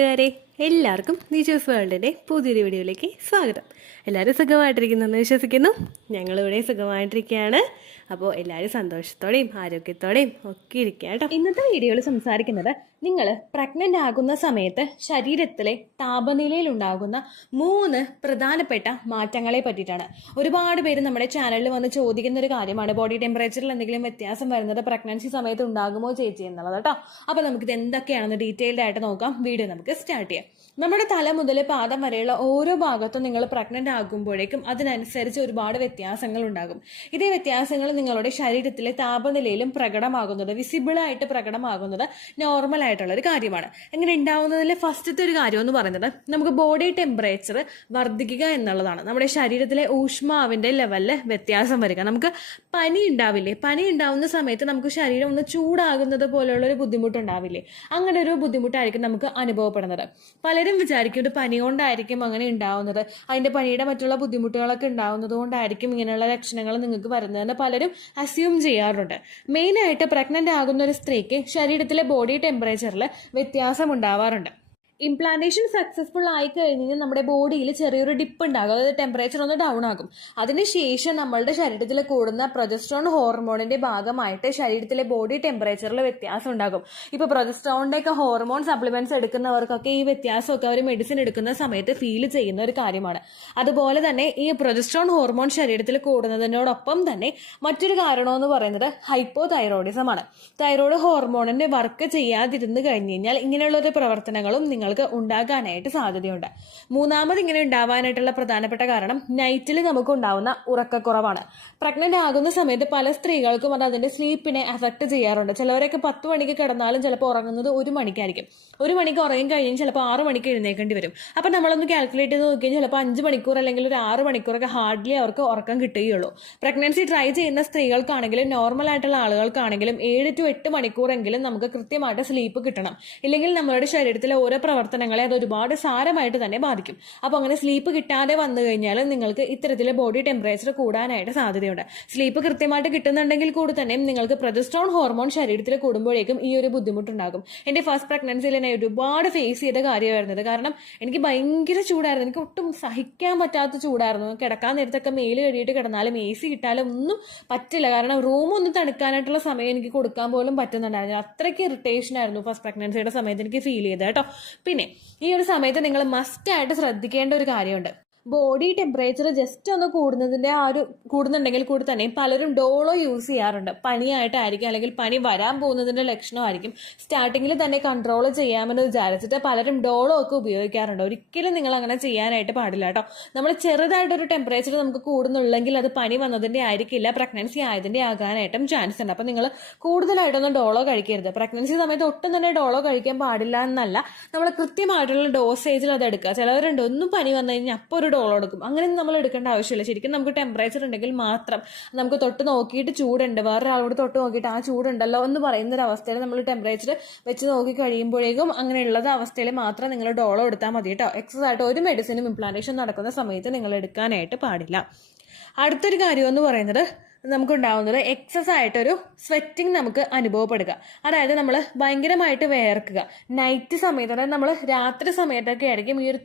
കൂട്ടുകാരെ, എല്ലാവർക്കും നിജോസ് വേൾഡിൻ്റെ പുതിയൊരു വീഡിയോയിലേക്ക് സ്വാഗതം. എല്ലാവരും സുഖമായിട്ടിരിക്കുന്നെന്ന് വിശ്വസിക്കുന്നു. ഞങ്ങളിവിടെ സുഖമായിട്ടിരിക്കുകയാണ്. അപ്പോൾ എല്ലാവരും സന്തോഷത്തോടെയും ആരോഗ്യത്തോടെയും ഒക്കെ ഇരിക്കുക കേട്ടോ. ഇന്നത്തെ വീഡിയോയിൽ സംസാരിക്കുന്നത് നിങ്ങൾ പ്രഗ്നൻ്റ് ആകുന്ന സമയത്ത് ശരീരത്തിലെ താപനിലയിൽ ഉണ്ടാകുന്ന 3 പ്രധാനപ്പെട്ട മാറ്റങ്ങളെ പറ്റിയിട്ടാണ്. ഒരുപാട് പേര് നമ്മുടെ ചാനലിൽ വന്ന് ചോദിക്കുന്ന ഒരു കാര്യമാണ്, ബോഡി ടെമ്പറേച്ചറിൽ എന്തെങ്കിലും വ്യത്യാസം വരുന്നത് പ്രഗ്നൻസി സമയത്ത് ഉണ്ടാകുമോ ചേച്ചി എന്നുള്ളത് കേട്ടോ. അപ്പോൾ നമുക്കിത് എന്തൊക്കെയാണെന്ന് ഡീറ്റെയിൽഡ് ആയിട്ട് നോക്കാം. വീഡിയോ നമുക്ക് സ്റ്റാർട്ട് ചെയ്യാം. നമ്മുടെ തല മുതൽ പാദം വരെയുള്ള ഓരോ ഭാഗത്തും നിങ്ങൾ പ്രഗ്നൻ്റ് ആകുമ്പോഴേക്കും അതിനനുസരിച്ച് ഒരുപാട് വ്യത്യാസങ്ങൾ ഉണ്ടാകും. ഇതേ വ്യത്യാസങ്ങൾ നിങ്ങളുടെ ശരീരത്തിലെ താപനിലയിലും പ്രകടമാകുന്നത്, വിസിബിളായിട്ട് പ്രകടമാകുന്നത് നോർമൽ ആയിട്ടുള്ള ഒരു കാര്യമാണ്. അങ്ങനെ ഉണ്ടാവുന്നതിലെ ഫസ്റ്റത്തെ ഒരു കാര്യം എന്ന് പറയുന്നത് നമുക്ക് ബോഡി ടെമ്പറേച്ചർ വർദ്ധിക്കുക എന്നുള്ളതാണ്. നമ്മുടെ ശരീരത്തിലെ ഊഷ്മാവിന്റെ ലെവലിൽ വ്യത്യാസം വരിക. നമുക്ക് പനി ഉണ്ടാവില്ലേ, പനി ഉണ്ടാവുന്ന സമയത്ത് നമുക്ക് ശരീരം ഒന്ന് ചൂടാകുന്നത് പോലെയുള്ള ഒരു ബുദ്ധിമുട്ടുണ്ടാവില്ലേ, അങ്ങനെ ഒരു ബുദ്ധിമുട്ടായിരിക്കും നമുക്ക് അനുഭവപ്പെടുന്നത്. പലരും വിചാരിക്കും ഒരു പനി കൊണ്ടായിരിക്കും അങ്ങനെ ഉണ്ടാവുന്നത്, അതിന്റെ പനിയുടെ മറ്റുള്ള ബുദ്ധിമുട്ടുകളൊക്കെ ഉണ്ടാവുന്നത് കൊണ്ടായിരിക്കും ഇങ്ങനെയുള്ള ലക്ഷണങ്ങൾ നിങ്ങൾക്ക് വരുന്നതെന്ന് പലരും അസ്യൂം ചെയ്യാറുണ്ട്. മെയിനായിട്ട് പ്രഗ്നന്റ് ആകുന്ന ഒരു സ്ത്രീക്ക് ശരീരത്തിലെ ബോഡി ടെമ്പറേച്ചറിൽ വ്യത്യാസം ഉണ്ടാവാറുണ്ട്. ഇംപ്ലാന്റേഷൻ സക്സസ്ഫുൾ ആയി കഴിഞ്ഞാൽ നമ്മുടെ ബോഡിയിൽ ചെറിയൊരു ഡിപ്പ് ഉണ്ടാകും, അതായത് ടെമ്പറേച്ചർ ഒന്ന് ഡൗൺ ആകും. അതിനുശേഷം നമ്മളുടെ ശരീരത്തിൽ കൂടുന്ന പ്രൊജസ്ട്രോൺ ഹോർമോണിന്റെ ഭാഗമായിട്ട് ശരീരത്തിലെ ബോഡി ടെമ്പറേച്ചറിൽ വ്യത്യാസം ഉണ്ടാകും. ഇപ്പൊ പ്രൊജസ്ട്രോണിന്റെ ഒക്കെ ഹോർമോൺ സപ്ലിമെന്റ്സ് എടുക്കുന്നവർക്കൊക്കെ ഈ വ്യത്യാസമൊക്കെ അവർ മെഡിസിൻ എടുക്കുന്ന സമയത്ത് ഫീൽ ചെയ്യുന്ന ഒരു കാര്യമാണ്. അതുപോലെ തന്നെ ഈ പ്രൊജസ്ട്രോൺ ഹോർമോൺ ശരീരത്തിൽ കൂടുന്നതിനോടൊപ്പം തന്നെ മറ്റൊരു കാരണമെന്ന് പറയുന്നത് ഹൈപ്പോ തൈറോയിഡിസമാണ്. തൈറോയ്ഡ് ഹോർമോണിന്റെ വർക്ക് ചെയ്യാതിരുന്ന് കഴിഞ്ഞ് കഴിഞ്ഞാൽ ഇങ്ങനെയുള്ള ഒരു പ്രവർത്തനങ്ങളും നിങ്ങൾക്ക് ഉണ്ടാകാനായിട്ട് സാധ്യതയുണ്ട്. മൂന്നാമത് ഇങ്ങനെ ഉണ്ടാവാനായിട്ടുള്ള പ്രധാനപ്പെട്ട കാരണം നൈറ്റിൽ നമുക്ക് ഉണ്ടാവുന്ന ഉറക്കക്കുറവാണ്. പ്രഗ്നന്റ് ആകുന്ന സമയത്ത് പല സ്ത്രീകൾക്കും അത് അതിന്റെ സ്ലീപ്പിനെ അഫക്ട് ചെയ്യാറുണ്ട്. ചിലവരൊക്കെ 10 മണിക്ക് കിടന്നാലും ചിലപ്പോൾ ഉറങ്ങുന്നത് 1 മണിക്കായിരിക്കും. 1 മണിക്ക് ഉറങ്ങി കഴിഞ്ഞാൽ ചിലപ്പോൾ 6 മണിക്ക് എഴുന്നേക്കേണ്ടി വരും. അപ്പൊ നമ്മളൊന്ന് കാൽക്കുലേറ്റ് ചെയ്ത് നോക്കിയാൽ ചിലപ്പോൾ 5 മണിക്കൂർ അല്ലെങ്കിൽ ഒരു 6 മണിക്കൂറൊക്കെ ഹാർഡ്ലി അവർക്ക് ഉറക്കം കിട്ടുകയുള്ളൂ. പ്രഗ്നൻസി ട്രൈ ചെയ്യുന്ന സ്ത്രീകൾക്കാണെങ്കിലും നോർമൽ ആയിട്ടുള്ള ആളുകൾക്കാണെങ്കിലും 7 to 8 മണിക്കൂറെങ്കിലും നമുക്ക് കൃത്യമായിട്ട് സ്ലീപ്പ് കിട്ടണം. ഇല്ലെങ്കിൽ നമ്മുടെ ശരീരത്തിലെ ഓരോ പ്രവർത്തനങ്ങളെ അത് ഒരുപാട് സാരമായിട്ട് തന്നെ ബാധിക്കും. അപ്പോൾ അങ്ങനെ സ്ലീപ്പ് കിട്ടാതെ വന്നു കഴിഞ്ഞാൽ നിങ്ങൾക്ക് ഇത്തരത്തിലെ ബോഡി ടെമ്പറേച്ചർ കൂടാനായിട്ട് സാധ്യതയുണ്ട്. സ്ലീപ്പ് കൃത്യമായിട്ട് കിട്ടുന്നുണ്ടെങ്കിൽ കൂടി തന്നെ നിങ്ങൾക്ക് പ്രൊജസ്ട്രോൺ ഹോർമോൺ ശരീരത്തിൽ കൂടുമ്പോഴേക്കും ഈ ഒരു ബുദ്ധിമുട്ടുണ്ടാകും. എൻ്റെ ഫസ്റ്റ് പ്രഗ്നൻസിയിൽ ഞാൻ ഒരുപാട് ഫേസ് ചെയ്ത കാര്യമായിരുന്നത്. കാരണം എനിക്ക് ഭയങ്കര ചൂടായിരുന്നു, എനിക്ക് ഒട്ടും സഹിക്കാൻ പറ്റാത്ത ചൂടായിരുന്നു. കിടക്കാൻ നേരത്തൊക്കെ മേല് കഴുകിയിട്ട് കിടന്നാലും AC കിട്ടാലും ഒന്നും പറ്റില്ല. കാരണം റൂം ഒന്ന് തണുക്കാനായിട്ടുള്ള സമയം എനിക്ക് കൊടുക്കാൻ പോലും പറ്റുന്നുണ്ടായിരുന്നു. അത്രയ്ക്ക് ഇറിറ്റേഷൻ ആയിരുന്നു ഫസ്റ്റ് പ്രഗ്നൻസിയുടെ സമയത്ത് എനിക്ക് ഫീൽ ചെയ്തത് കേട്ടോ. പിന്നെ ഈ ഒരു സമയത്ത് നിങ്ങൾ മസ്റ്റ് ആയിട്ട് ശ്രദ്ധിക്കേണ്ട ഒരു കാര്യമുണ്ട്. ബോഡി ടെമ്പറേച്ചർ ജസ്റ്റ് ഒന്ന് കൂടുന്നുണ്ടെങ്കിൽ കൂടി തന്നെ പലരും ഡോളോ യൂസ് ചെയ്യാറുണ്ട്. പനിയായിട്ടായിരിക്കും, അല്ലെങ്കിൽ പനി വരാൻ പോകുന്നതിന്റെ ലക്ഷണമായിരിക്കും. സ്റ്റാർട്ടിങ്ങിൽ തന്നെ കൺട്രോൾ ചെയ്യാമെന്ന് വിചാരിച്ചിട്ട് പലരും ഡോളോ ഒക്കെ ഉപയോഗിക്കാറുണ്ട്. ഒരിക്കലും നിങ്ങൾ അങ്ങനെ ചെയ്യാനായിട്ട് പാടില്ല കേട്ടോ. നമ്മൾ ചെറുതായിട്ടൊരു ടെമ്പറേച്ചർ നമുക്ക് കൂടുന്നുള്ളെങ്കിൽ അത് പനി വന്നതിന്റെ ആയിരിക്കില്ല, പ്രഗ്നൻസി ആയതിന്റെ ആകാനായിട്ടും ചാൻസ് ഉണ്ട്. അപ്പൊ നിങ്ങൾ കൂടുതലായിട്ടൊന്നും ഡോളോ കഴിക്കരുത്. പ്രഗ്നൻസി സമയത്ത് ഒട്ടും തന്നെ ഡോളോ കഴിക്കാൻ പാടില്ല എന്നല്ല, നമ്മൾ കൃത്യമായിട്ടുള്ള ഡോസേജിൽ അത് എടുക്കുക. ചിലവരുണ്ട് ഒന്നും പനി വന്നു കഴിഞ്ഞാൽ അപ്പോൾ ഒരു ഡോളോ എടുക്കും. അങ്ങനെയൊന്നും നമ്മൾ എടുക്കേണ്ട ആവശ്യമില്ല. ശരിക്കും നമുക്ക് ടെമ്പറേച്ചർ ഉണ്ടെങ്കിൽ മാത്രം നമുക്ക് തൊട്ട് നോക്കിയിട്ട് ചൂടുണ്ട്, വേറൊരാളോട് തൊട്ട് നോക്കിയിട്ട് ആ ചൂടുണ്ടല്ലോ എന്ന് പറയുന്ന ഒരു അവസ്ഥയിൽ നമ്മൾ ടെമ്പറേച്ചർ വെച്ച് നോക്കി കഴിയുമ്പോഴേക്കും അങ്ങനെയുള്ള അവസ്ഥയിൽ മാത്രം നിങ്ങൾ ഡോളോ എടുത്താൽ മതി കേട്ടോ. എക്സസ് ആയിട്ട് ഒരു മെഡിസിനും ഇംപ്ലാന്റേഷൻ നടക്കുന്ന സമയത്ത് നിങ്ങൾ എടുക്കാനായിട്ട് പാടില്ല. അടുത്തൊരു കാര്യം എന്ന് പറയുന്നത് നമുക്കുണ്ടാവുന്നത് എക്സസ് ആയിട്ടൊരു സ്വെറ്റിംഗ് നമുക്ക് അനുഭവപ്പെടുക. അതായത് നമ്മൾ ഭയങ്കരമായിട്ട് വേർക്കുക. നൈറ്റ് സമയത്ത്, അതായത് നമ്മൾ രാത്രി സമയത്തൊക്കെ ആയിരിക്കും ഈ ഒരു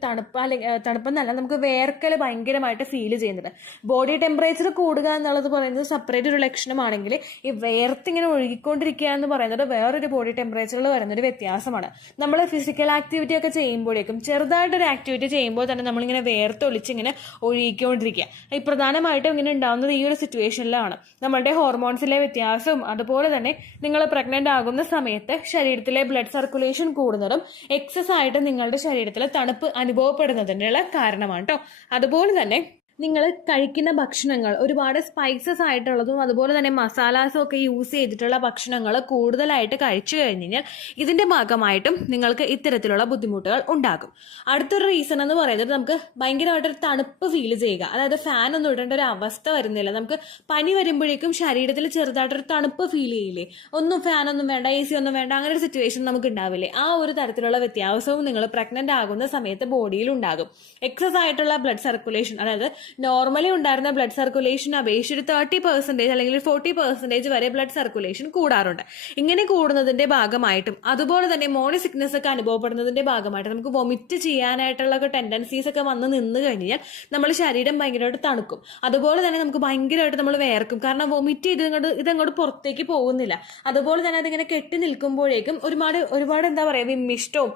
തണുപ്പെന്നല്ല, നമുക്ക് വേർക്കൽ ഭയങ്കരമായിട്ട് ഫീൽ ചെയ്യുന്നത്. ബോഡി ടെമ്പറേച്ചർ കൂടുക എന്നുള്ളത് പറയുന്നത് സെപ്പറേറ്റ് ഒരു ലക്ഷണമാണെങ്കിൽ ഈ വേർത്തിങ്ങനെ ഒഴുകിക്കൊണ്ടിരിക്കുക എന്ന് പറയുന്നത് വേറൊരു ബോഡി ടെമ്പറേച്ചറിൽ വരുന്നൊരു വ്യത്യാസമാണ്. നമ്മൾ ഫിസിക്കൽ ആക്ടിവിറ്റി ഒക്കെ ചെയ്യുമ്പോഴേക്കും, ചെറുതായിട്ടൊരു ആക്ടിവിറ്റി ചെയ്യുമ്പോൾ തന്നെ നമ്മളിങ്ങനെ വേർത്തൊളിച്ച് ഇങ്ങനെ ഒഴുകിക്കൊണ്ടിരിക്കുക. ഈ പ്രധാനമായിട്ടും ഇങ്ങനെ ഉണ്ടാവുന്നത് ഈ ഒരു സിറ്റുവേഷനിലാണ്. നമ്മളുടെ ഹോർമോൺസിലെ വ്യത്യാസവും അതുപോലെ തന്നെ നിങ്ങൾ പ്രഗ്നന്റ് ആകുന്ന സമയത്ത് ശരീരത്തിലെ ബ്ലഡ് സർക്കുലേഷൻ കൂടുന്നതും എക്സസ് ആയിട്ട് നിങ്ങളുടെ ശരീരത്തിൽ തണുപ്പ് അനുഭവപ്പെടുന്നതിനുള്ള കാരണമാണ് കേട്ടോ. അതുപോലെ തന്നെ നിങ്ങൾ കഴിക്കുന്ന ഭക്ഷണങ്ങൾ ഒരുപാട് സ്പൈസസ് ആയിട്ടുള്ളതും അതുപോലെ തന്നെ മസാലാസും ഒക്കെ യൂസ് ചെയ്തിട്ടുള്ള ഭക്ഷണങ്ങൾ കൂടുതലായിട്ട് കഴിച്ചു കഴിഞ്ഞ് കഴിഞ്ഞാൽ ഇതിന്റെ ഭാഗമായിട്ടും നിങ്ങൾക്ക് ഇത്തരത്തിലുള്ള ബുദ്ധിമുട്ടുകൾ ഉണ്ടാകും. അടുത്തൊരു റീസൺ എന്ന് പറയുന്നത് നമുക്ക് ഭയങ്കരമായിട്ടൊരു തണുപ്പ് ഫീൽ ചെയ്യുക. അതായത് ഫാൻ ഒന്നും ഇടേണ്ട ഒരു അവസ്ഥ വരുന്നില്ല. നമുക്ക് പനി വരുമ്പോഴേക്കും ശരീരത്തിൽ ചെറുതായിട്ടൊരു തണുപ്പ് ഫീൽ ചെയ്യില്ലേ, ഒന്നും ഫാനൊന്നും വേണ്ട, AC ഒന്നും വേണ്ട, അങ്ങനെ ഒരു സിറ്റുവേഷൻ നമുക്ക് ഉണ്ടാവില്ലേ. ആ ഒരു തരത്തിലുള്ള വ്യത്യാസവും നിങ്ങൾ പ്രഗ്നന്റ് ആകുന്ന സമയത്ത് ബോഡിയിൽ ഉണ്ടാകും. എക്സസ് ആയിട്ടുള്ള ബ്ലഡ് സർക്കുലേഷൻ, അതായത് നോർമലി ഉണ്ടായിരുന്ന ബ്ലഡ് സർക്കുലേഷൻ അപേക്ഷിച്ച് ഒരു 30% അല്ലെങ്കിൽ 40% വരെ ബ്ലഡ് സർക്കുലേഷൻ കൂടാറുണ്ട്. ഇങ്ങനെ കൂടുന്നതിന്റെ ഭാഗമായിട്ടും അതുപോലെ തന്നെ മോർണിംഗ് സിക്നസ് ഒക്കെ അനുഭവപ്പെടുന്നതിന്റെ ഭാഗമായിട്ട് നമുക്ക് വൊമിറ്റ് ചെയ്യാനായിട്ടുള്ള ടെൻഡൻസീസ് ഒക്കെ വന്ന് നിന്ന് കഴിഞ്ഞാൽ നമ്മൾ ശരീരം ഭയങ്കരമായിട്ട് തണുക്കും. അതുപോലെ തന്നെ നമുക്ക് ഭയങ്കരമായിട്ട് നമ്മൾ വേർക്കും. കാരണം വൊമിറ്റ് ചെയ്ത് ഇതങ്ങോട്ട് പുറത്തേക്ക് പോകുന്നില്ല. അതുപോലെ തന്നെ അതിങ്ങനെ കെട്ടി നിൽക്കുമ്പോഴേക്കും ഒരുപാട് എന്താ പറയുക, വിമ്മിഷ്ടവും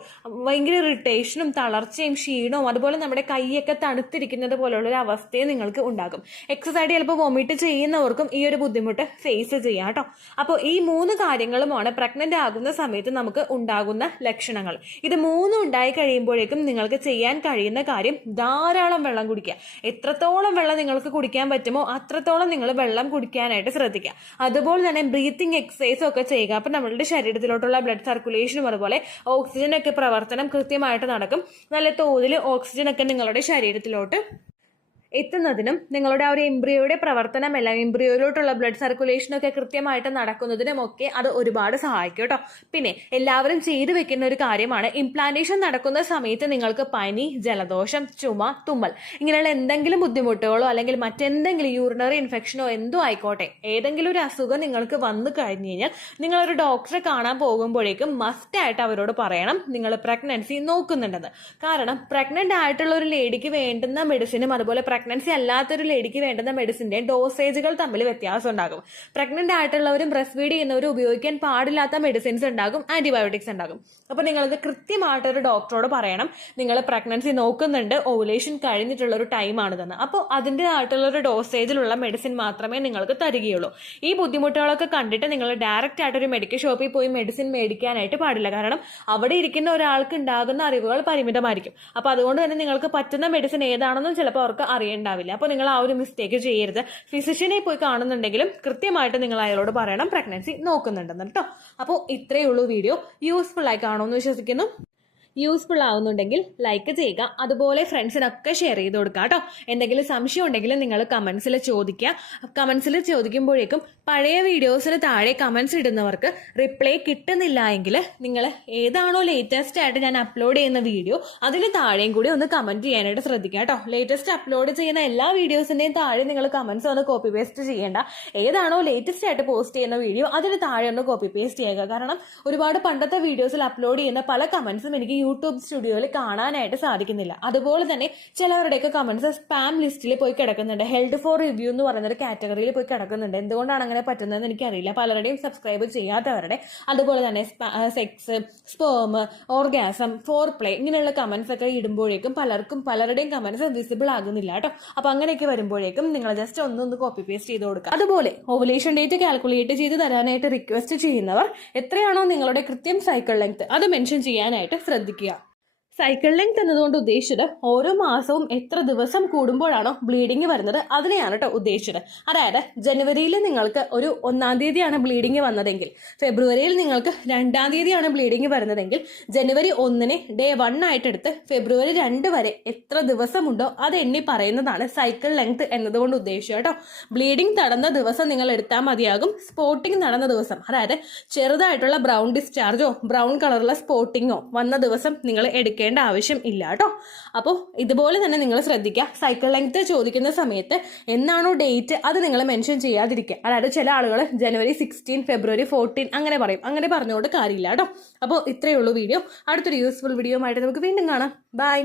ഭയങ്കര ഇറിറ്റേഷനും തളർച്ചയും ക്ഷീണവും അതുപോലെ നമ്മുടെ കൈയൊക്കെ തണുത്തിരിക്കുന്നത് പോലുള്ള ഒരു അവസ്ഥയെ നിങ്ങൾക്ക് ഉണ്ടാകും. എക്സസൈസ് ചിലപ്പോൾ വൊമിറ്റ് ചെയ്യുന്നവർക്കും ഈ ഒരു ബുദ്ധിമുട്ട് ഫേസ് ചെയ്യാം കേട്ടോ. അപ്പോൾ ഈ 3 കാര്യങ്ങളുമാണ് പ്രഗ്നന്റ് ആകുന്ന സമയത്ത് നമുക്ക് ഉണ്ടാകുന്ന ലക്ഷണങ്ങൾ. ഇത് 3 ഉണ്ടായി കഴിയുമ്പോഴേക്കും നിങ്ങൾക്ക് ചെയ്യാൻ കഴിയുന്ന കാര്യം ധാരാളം വെള്ളം കുടിക്കുക. എത്രത്തോളം വെള്ളം നിങ്ങൾക്ക് കുടിക്കാൻ പറ്റുമോ അത്രത്തോളം നിങ്ങൾ വെള്ളം കുടിക്കാനായിട്ട് ശ്രദ്ധിക്കുക. അതുപോലെ തന്നെ ബ്രീത്തിങ് എക്സസൈസും ഒക്കെ ചെയ്യുക. അപ്പം നമ്മളുടെ ശരീരത്തിലോട്ടുള്ള ബ്ലഡ് സർക്കുലേഷനും അതുപോലെ ഓക്സിജൻ ഒക്കെ പ്രവർത്തനം കൃത്യമായിട്ട് നടക്കും. നല്ല തോതിൽ ഓക്സിജൻ ഒക്കെ നിങ്ങളുടെ ശരീരത്തിലോട്ട് എത്തുന്നതിനും നിങ്ങളുടെ ആ ഒരു എംബ്രിയോയുടെ പ്രവർത്തനമെല്ലാം എംബ്രിയോയിലോട്ടുള്ള ബ്ലഡ് സർക്കുലേഷൻ ഒക്കെ കൃത്യമായിട്ട് നടക്കുന്നതിനും ഒക്കെ അത് ഒരുപാട് സഹായിക്കും കേട്ടോ. പിന്നെ എല്ലാവരും ചെയ്തു വെക്കുന്ന ഒരു കാര്യമാണ്, ഇംപ്ലാന്റേഷൻ നടക്കുന്ന സമയത്ത് നിങ്ങൾക്ക് പനി, ജലദോഷം, ചുമ, തുമ്മൽ ഇങ്ങനെയുള്ള എന്തെങ്കിലും ബുദ്ധിമുട്ടുകളോ അല്ലെങ്കിൽ മറ്റെന്തെങ്കിലും യൂറിനറി ഇൻഫെക്ഷനോ എന്തോ ആയിക്കോട്ടെ, ഏതെങ്കിലും ഒരു അസുഖം നിങ്ങൾക്ക് വന്നു കഴിഞ്ഞു കഴിഞ്ഞാൽ നിങ്ങളൊരു ഡോക്ടറെ കാണാൻ പോകുമ്പോഴേക്കും മസ്റ്റായിട്ട് അവരോട് പറയണം നിങ്ങൾ പ്രഗ്നൻസി നോക്കുന്നുണ്ടെന്ന്. കാരണം പ്രഗ്നന്റ് ആയിട്ടുള്ള ഒരു ലേഡിക്ക് വേണ്ടുന്ന മെഡിസിനും അതുപോലെ പ്രഗ്നൻസി അല്ലാത്തൊരു ലേഡിക്ക് വേണ്ടുന്ന മെഡിസിന്റെ ഡോസേജുകൾ തമ്മിൽ വ്യത്യാസം ഉണ്ടാകും. പ്രഗ്നന്റ് ആയിട്ടുള്ളവരും ബ്രസ്റ്റ് ഫീഡ് ചെയ്യുന്നവരും ഉപയോഗിക്കാൻ പാടില്ലാത്ത മെഡിസിൻസ് ഉണ്ടാകും, ആന്റിബയോട്ടിക്സ് ഉണ്ടാകും. അപ്പോൾ നിങ്ങളത് കൃത്യമായിട്ടൊരു ഡോക്ടറോട് പറയണം നിങ്ങൾ പ്രഗ്നൻസി നോക്കുന്നുണ്ട്, ഓവുലേഷൻ കഴിഞ്ഞിട്ടുള്ള ഒരു ടൈമാണിതെന്ന്. അപ്പോൾ അതിൻ്റെതായിട്ടുള്ള ഒരു ഡോസേജിലുള്ള മെഡിസിൻ മാത്രമേ നിങ്ങൾക്ക് തരികയുള്ളൂ. ഈ ബുദ്ധിമുട്ടുകളൊക്കെ കണ്ടിട്ട് നിങ്ങൾ ഡയറക്റ്റ് ആയിട്ട് ഒരു മെഡിക്കൽ ഷോപ്പിൽ പോയി മെഡിസിൻ മേടിക്കാനായിട്ട് പാടില്ല. കാരണം അവിടെ ഇരിക്കുന്ന ഒരാൾക്ക് ഉണ്ടാകുന്ന അറിവുകൾ പരിമിതമായിരിക്കും. അപ്പോൾ അതുകൊണ്ട് തന്നെ നിങ്ങൾക്ക് പറ്റുന്ന മെഡിസിൻ ഏതാണെന്നും ചിലപ്പോൾ അവർക്ക് അറിയണ്ടാവില്ല. അപ്പോൾ നിങ്ങൾ ആ ഒരു മിസ്റ്റേക്ക് ചെയ്യരുത്. ഫിസിഷ്യനെ പോയി കാണുന്നുണ്ടെങ്കിലും കൃത്യമായിട്ട് നിങ്ങൾ അയാളോട് പറയണം പ്രഗ്നൻസി നോക്കുന്നുണ്ടെന്ന് കേട്ടോ. അപ്പോൾ ഇത്രയേ ഉള്ളൂ വീഡിയോ. യൂസ്ഫുൾ ആയി കാണുമെന്ന് വിശ്വസിക്കുന്നു. യൂസ്ഫുൾ ആവുന്നുണ്ടെങ്കിൽ ലൈക്ക് ചെയ്യുക, അതുപോലെ ഫ്രണ്ട്സിനൊക്കെ ഷെയർ ചെയ്ത് കൊടുക്കുക കേട്ടോ. എന്തെങ്കിലും സംശയം ഉണ്ടെങ്കിൽ നിങ്ങൾ കമൻസിൽ ചോദിക്കുക. കമൻസിൽ ചോദിക്കുമ്പോഴേക്കും പഴയ വീഡിയോസിന് താഴെ കമൻസ് ഇടുന്നവർക്ക് റിപ്ലൈ കിട്ടുന്നില്ല എങ്കിൽ നിങ്ങൾ ഏതാണോ ലേറ്റസ്റ്റ് ആയിട്ട് ഞാൻ അപ്ലോഡ് ചെയ്യുന്ന വീഡിയോ അതിന് താഴെയും കൂടി ഒന്ന് കമൻറ്റ് ചെയ്യാനായിട്ട് ശ്രദ്ധിക്കുക കേട്ടോ. ലേറ്റസ്റ്റ് അപ്ലോഡ് ചെയ്യുന്ന എല്ലാ വീഡിയോസിൻ്റെയും താഴെ നിങ്ങൾ കമൻസ് ഒന്ന് കോപ്പി പേസ്റ്റ് ചെയ്യേണ്ട. ഏതാണോ ലേറ്റസ്റ്റ് ആയിട്ട് പോസ്റ്റ് ചെയ്യുന്ന വീഡിയോ അതിന് താഴെ ഒന്ന് കോപ്പി പേസ്റ്റ് ചെയ്യുക. കാരണം ഒരുപാട് പണ്ടത്തെ വീഡിയോസിൽ അപ്ലോഡ് ചെയ്യുന്ന പല കമൻസും എനിക്ക് യൂട്യൂബ് സ്റ്റുഡിയോയിൽ കാണാനായിട്ട് സാധിക്കുന്നില്ല. അതുപോലെ തന്നെ ചിലവരുടെയൊക്കെ കമന്റ്സ് സ്പാം ലിസ്റ്റിൽ പോയി കിടക്കുന്നുണ്ട്. ഹെൽഡ് ഫോർ റിവ്യൂ എന്ന് പറയുന്ന ഒരു കാറ്റഗറിയിൽ പോയി കിടക്കുന്നുണ്ട്. എന്തുകൊണ്ടാണ് അങ്ങനെ പറ്റുന്നതെന്ന് എനിക്കറിയില്ല. പലരുടെയും സബ്സ്ക്രൈബ് ചെയ്യാത്തവരുടെ, അതുപോലെ തന്നെ sex, sperm, orgasm, foreplay ഇങ്ങനെയുള്ള കമന്റ്സ് ഒക്കെ ഇടുമ്പോഴേക്കും പലരുടെയും കമന്റ്സ് വിസിബിൾ ആകുന്നില്ല കേട്ടോ. അപ്പൊ അങ്ങനെയൊക്കെ വരുമ്പോഴേക്കും നിങ്ങൾ ജസ്റ്റ് ഒന്ന് കോപ്പി പേസ്റ്റ് ചെയ്ത് കൊടുക്കുക. അതുപോലെ ഓവുലേഷൻ ഡേറ്റ് കാൽക്കുലേറ്റ് ചെയ്ത് തരാനായിട്ട് റിക്വസ്റ്റ് ചെയ്യുന്നവർ എത്രയാണോ നിങ്ങളുടെ കൃത്യം സൈക്കിൾ ലെങ്ത് അത് മെൻഷൻ ചെയ്യാനായിട്ട് ശ്രദ്ധിക്കുക. സൈക്കിൾ ലെങ്ത് എന്നതുകൊണ്ട് ഉദ്ദേശിച്ചത് ഓരോ മാസവും എത്ര ദിവസം കൂടുമ്പോഴാണോ ബ്ലീഡിങ് വരുന്നത് അതിനെയാണ് കേട്ടോ ഉദ്ദേശിച്ചത്. അതായത് ജനുവരിയിൽ നിങ്ങൾക്ക് ഒരു 1-ാം തീയതിയാണ് ബ്ലീഡിങ് വന്നതെങ്കിൽ ഫെബ്രുവരിയിൽ നിങ്ങൾക്ക് 2-ാം തീയതിയാണ് ബ്ലീഡിങ് വരുന്നതെങ്കിൽ ജനുവരി 1-നെ ഡേ 1 ആയിട്ടെടുത്ത് ഫെബ്രുവരി 2 വരെ എത്ര ദിവസമുണ്ടോ അത് എണ്ണി പറയുന്നതാണ് സൈക്കിൾ ലെങ്ത് എന്നതുകൊണ്ട് ഉദ്ദേശിച്ചത് കേട്ടോ. ബ്ലീഡിങ് നടന്ന ദിവസം നിങ്ങൾ എടുത്താൽ മതിയാകും. സ്പോട്ടിങ് നടന്ന ദിവസം, അതായത് ചെറുതായിട്ടുള്ള ബ്രൗൺ ഡിസ്ചാർജോ ബ്രൗൺ കളറുള്ള സ്പോട്ടിങ്ങോ വന്ന ദിവസം നിങ്ങൾ എടുക്കേണ്ട ആവശ്യം ഇല്ല കേട്ടോ. അപ്പോൾ ഇതുപോലെ തന്നെ നിങ്ങൾ ശ്രദ്ധിക്കുക. സൈക്കിൾ ലെങ്ത് ചോദിക്കുന്ന സമയത്ത് എന്നാണോ ഡേറ്റ് അത് നിങ്ങൾ മെൻഷൻ ചെയ്യാതിരിക്കുക. അതായത് ചില ആളുകൾ ജനുവരി 16, ഫെബ്രുവരി 14 അങ്ങനെ പറയും. അങ്ങനെ പറഞ്ഞുകൊണ്ട് കാര്യമില്ല കേട്ടോ. അപ്പോൾ ഇത്രയേ ഉള്ളൂ വീഡിയോ. അടുത്തൊരു യൂസ്ഫുൾ വീഡിയോ ആയിട്ട് നമുക്ക് വീണ്ടും കാണാം. ബൈ.